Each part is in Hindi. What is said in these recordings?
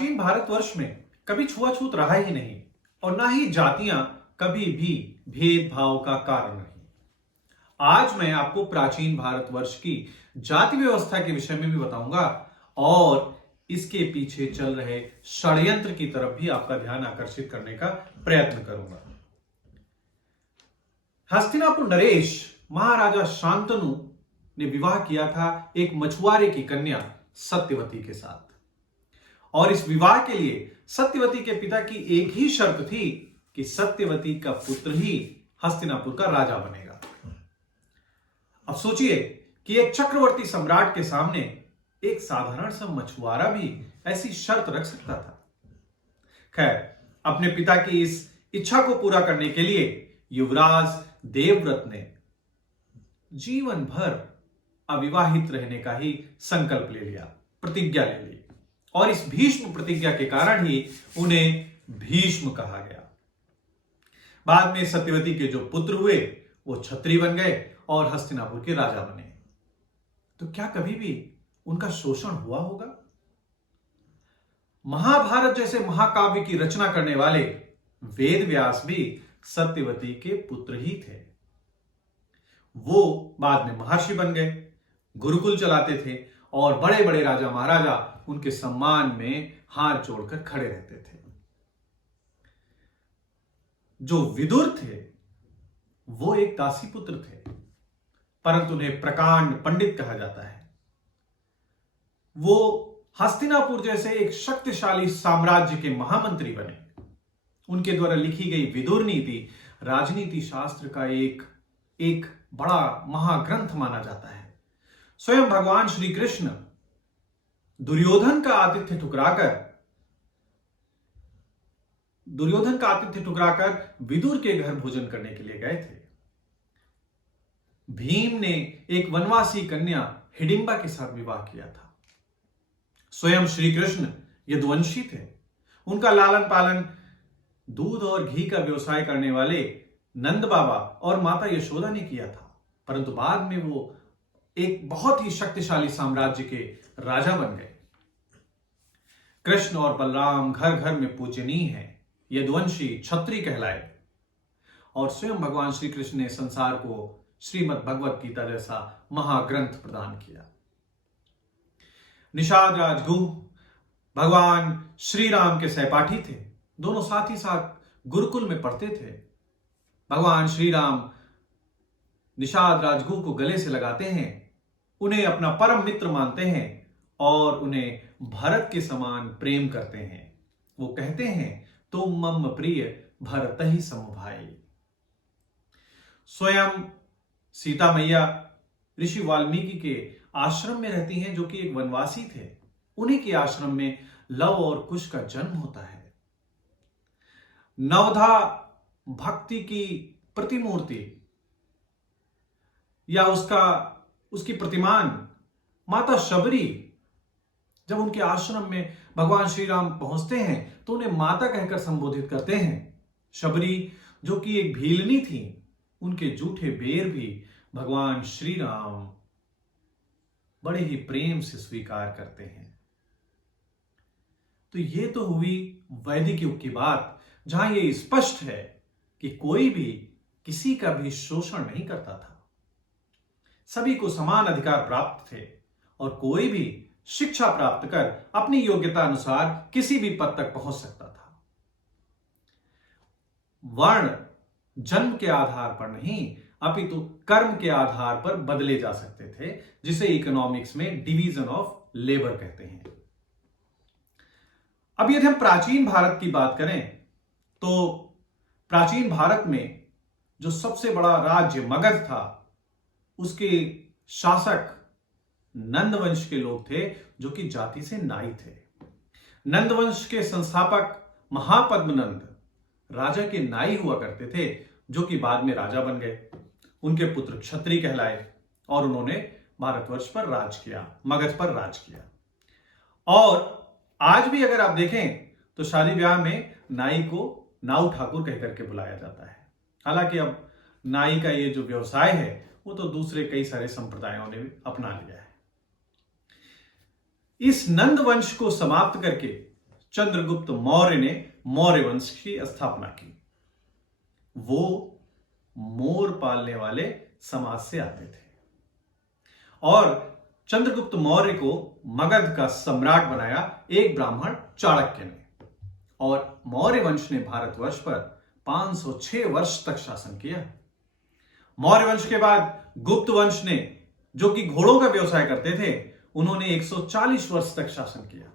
प्राचीन भारतवर्ष में कभी छुआछूत रहा ही नहीं और ना ही जातियां कभी भी भेदभाव का कारण रही। आज मैं आपको प्राचीन भारतवर्ष की जाति व्यवस्था के विषय में भी बताऊंगा और इसके पीछे चल रहे षड्यंत्र की तरफ भी आपका ध्यान आकर्षित करने का प्रयत्न करूंगा। हस्तिनापुर नरेश महाराजा शांतनु ने विवाह किया था एक मछुआरे की कन्या सत्यवती के साथ और इस विवाह के लिए सत्यवती के पिता की एक ही शर्त थी कि सत्यवती का पुत्र ही हस्तिनापुर का राजा बनेगा। अब सोचिए कि एक चक्रवर्ती सम्राट के सामने एक साधारण सा मछुआरा भी ऐसी शर्त रख सकता था। खैर, अपने पिता की इस इच्छा को पूरा करने के लिए युवराज देवव्रत ने जीवन भर अविवाहित रहने का ही संकल्प ले लिया, प्रतिज्ञा ले ली और इस भीष्म प्रतिज्ञा के कारण ही उन्हें भीष्म कहा गया। बाद में सत्यवती के जो पुत्र हुए वो छत्री बन गए और हस्तिनापुर के राजा बने। तो क्या कभी भी उनका शोषण हुआ होगा? महाभारत जैसे महाकाव्य की रचना करने वाले वेद व्यास भी सत्यवती के पुत्र ही थे। वो बाद में महर्षि बन गए, गुरुकुल चलाते थे और बड़े बड़े राजा महाराजा उनके सम्मान में हाथ जोड़कर खड़े रहते थे। जो विदुर थे वो एक दासी पुत्र थे, परंतु उन्हें प्रकांड पंडित कहा जाता है। वो हस्तिनापुर जैसे एक शक्तिशाली साम्राज्य के महामंत्री बने। उनके द्वारा लिखी गई विदुर नीति राजनीति शास्त्र का एक बड़ा महाग्रंथ माना जाता है। स्वयं भगवान श्री कृष्ण दुर्योधन का आतिथ्य ठुकराकर विदुर के घर भोजन करने के लिए गए थे। भीम ने एक वनवासी कन्या हिडिंबा के साथ विवाह किया था। स्वयं श्री कृष्ण यदुवंशी थे। उनका लालन पालन दूध और घी का व्यवसाय करने वाले नंद बाबा और माता यशोदा ने किया था, परंतु बाद में वो एक बहुत ही शक्तिशाली साम्राज्य के राजा बन गए। कृष्ण और बलराम घर घर में पूजनीय हैं, यदुवंशी क्षत्रिय कहलाए और स्वयं भगवान श्री कृष्ण ने संसार को श्रीमद् भगवत गीता जैसा महाग्रंथ प्रदान किया। निषाद राजगुह भगवान श्री राम के सहपाठी थे। दोनों साथ ही साथ गुरुकुल में पढ़ते थे। भगवान श्री राम निषाद राजगुह को गले से लगाते हैं, उन्हें अपना परम मित्र मानते हैं और उन्हें भरत के समान प्रेम करते हैं। वो कहते हैं, तुम मम प्रिय भरत ही समभाई। स्वयं सीता मैया ऋषि वाल्मीकि के आश्रम में रहती हैं, जो कि एक वनवासी थे। उन्हीं के आश्रम में लव और कुश का जन्म होता है। नवधा भक्ति की प्रतिमूर्ति या उसकी प्रतिमान माता शबरी जब उनके आश्रम में भगवान श्री राम पहुंचते हैं तो उन्हें माता कहकर संबोधित करते हैं। शबरी जो कि एक भीलनी थी, उनके जूठे बेर भी भगवान श्री राम बड़े ही प्रेम से स्वीकार करते हैं। तो ये तो हुई वैदिक युग की बात, जहां ये स्पष्ट है कि कोई भी किसी का भी शोषण नहीं करता था। सभी को समान अधिकार प्राप्त थे और कोई भी शिक्षा प्राप्त कर अपनी योग्यता अनुसार किसी भी पद तक पहुंच सकता था। वर्ण जन्म के आधार पर नहीं अपितु कर्म के आधार पर बदले जा सकते थे, जिसे इकोनॉमिक्स में डिवीजन ऑफ लेबर कहते हैं। अब यदि हम प्राचीन भारत की बात करें तो प्राचीन भारत में जो सबसे बड़ा राज्य मगध था, उसके शासक नंदवंश के लोग थे, जो कि जाति से नाई थे। नंदवंश के संस्थापक महापद्मनंद राजा के नाई हुआ करते थे, जो कि बाद में राजा बन गए। उनके पुत्र क्षत्रिय कहलाए और उन्होंने भारतवर्ष पर राज किया, मगध पर राज किया। और आज भी अगर आप देखें तो शादी ब्याह में नाई को नाऊ ठाकुर कहकर के बुलाया जाता है। हालांकि अब नाई का ये जो व्यवसाय है वो तो दूसरे कई सारे संप्रदायों ने भी अपना लिया है। इस नंद वंश को समाप्त करके चंद्रगुप्त मौर्य ने मौर्य वंश की स्थापना की। वो मोर पालने वाले समाज से आते थे और चंद्रगुप्त मौर्य को मगध का सम्राट बनाया एक ब्राह्मण चाणक्य ने। और मौर्य वंश ने भारतवर्ष पर 506 वर्ष तक शासन किया। मौर्य वंश के बाद गुप्त वंश ने, जो कि घोड़ों का व्यवसाय करते थे, उन्होंने 140 वर्ष तक शासन किया।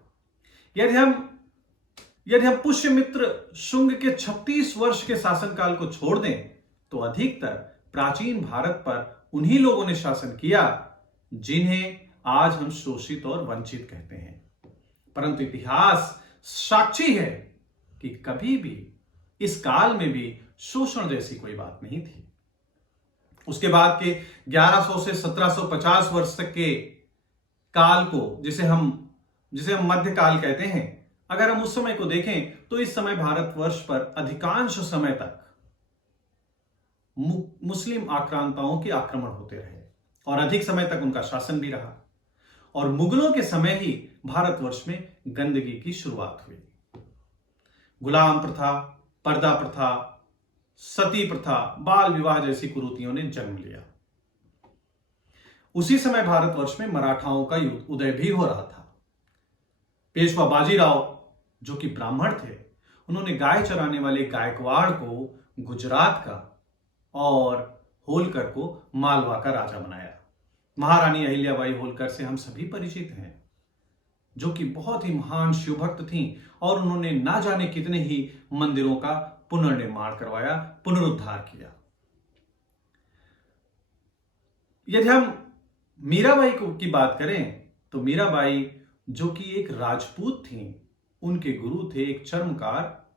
यदि हम पुष्यमित्र शुंग के 36 वर्ष के शासनकाल को छोड़ दें तो अधिकतर प्राचीन भारत पर उन्हीं लोगों ने शासन किया जिन्हें आज हम शोषित और वंचित कहते हैं। परंतु इतिहास साक्षी है कि कभी भी इस काल में भी शोषण जैसी कोई बात नहीं थी। उसके बाद के 1100 से 1750 वर्ष तक के काल को, जिसे हम मध्यकाल कहते हैं, अगर हम उस समय को देखें तो इस समय भारतवर्ष पर अधिकांश समय तक मुस्लिम आक्रांताओं के आक्रमण होते रहे और अधिक समय तक उनका शासन भी रहा। और मुगलों के समय ही भारतवर्ष में गंदगी की शुरुआत हुई। गुलाम प्रथा, पर्दा प्रथा, सती प्रथा, बाल विवाह जैसी कुरीतियों ने जन्म लिया। उसी समय भारतवर्ष में मराठाओं का उदय भी हो रहा था। पेशवा बाजीराव, जो कि ब्राह्मण थे, उन्होंने गाय चराने वाले गायकवाड़ को गुजरात का और होलकर को मालवा का राजा बनाया। महारानी अहिल्याबाई होलकर से हम सभी परिचित हैं, जो कि बहुत ही महान शिवभक्त थीं और उन्होंने ना जाने कितने ही मंदिरों का पुनर्निर्माण करवाया, पुनरुद्धार किया। यदि हम मीराबाई की बात करें तो मीराबाई, जो कि एक राजपूत थीं, उनके गुरु थे एक चर्मकार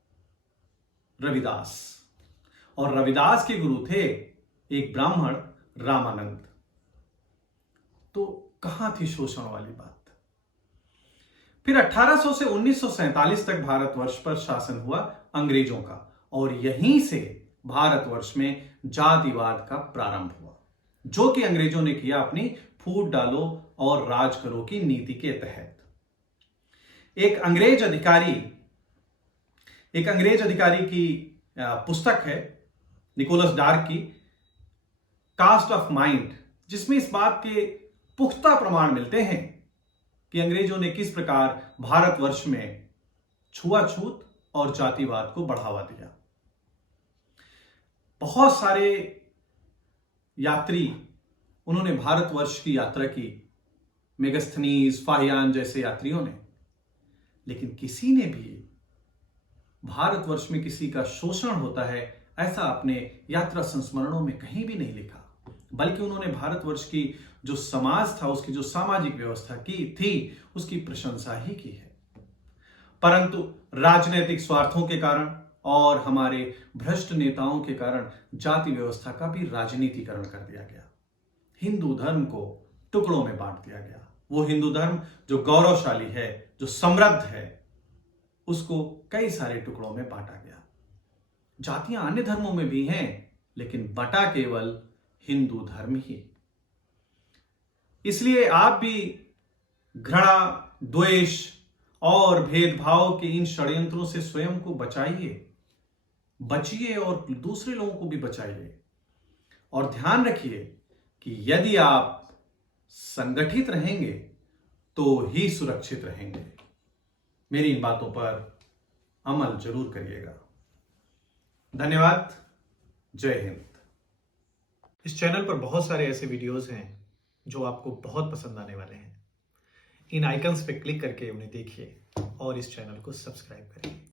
रविदास, और रविदास के गुरु थे एक ब्राह्मण रामानंद। तो कहां थी शोषण वाली बात? फिर 1800 से 1947 तक भारतवर्ष पर शासन हुआ अंग्रेजों का, और यहीं से भारतवर्ष में जातिवाद का प्रारंभ हुआ, जो कि अंग्रेजों ने किया अपनी फूट डालो और राज करो की नीति के तहत। एक अंग्रेज अधिकारी की पुस्तक है निकोलस डार्क की, कास्ट ऑफ माइंड, जिसमें इस बात के पुख्ता प्रमाण मिलते हैं कि अंग्रेजों ने किस प्रकार भारतवर्ष में छुआछूत और जातिवाद को बढ़ावा दिया। बहुत सारे यात्री उन्होंने भारतवर्ष की यात्रा की, मेगस्थनीज, फाहियान जैसे यात्रियों ने, लेकिन किसी ने भी भारतवर्ष में किसी का शोषण होता है ऐसा अपने यात्रा संस्मरणों में कहीं भी नहीं लिखा, बल्कि उन्होंने भारतवर्ष की जो समाज था, उसकी जो सामाजिक व्यवस्था की थी, उसकी प्रशंसा ही की है। परंतु राजनीतिक स्वार्थों के कारण और हमारे भ्रष्ट नेताओं के कारण जाति व्यवस्था का भी राजनीतिकरण कर दिया गया। हिंदू धर्म को टुकड़ों में बांट दिया गया। वो हिंदू धर्म जो गौरवशाली है, जो समृद्ध है, उसको कई सारे टुकड़ों में बांटा गया। जातियां अन्य धर्मों में भी हैं, लेकिन बटा केवल हिंदू धर्म ही। इसलिए आप भी घृणा, द्वेष और भेदभाव के इन षड्यंत्रों से स्वयं को बचिए और दूसरे लोगों को भी बचाइए। और ध्यान रखिए कि यदि आप संगठित रहेंगे तो ही सुरक्षित रहेंगे। मेरी इन बातों पर अमल जरूर करिएगा। धन्यवाद। जय हिंद। इस चैनल पर बहुत सारे ऐसे वीडियोस हैं जो आपको बहुत पसंद आने वाले हैं। इन आइकन्स पे क्लिक करके उन्हें देखिए और इस चैनल को सब्सक्राइब करिए।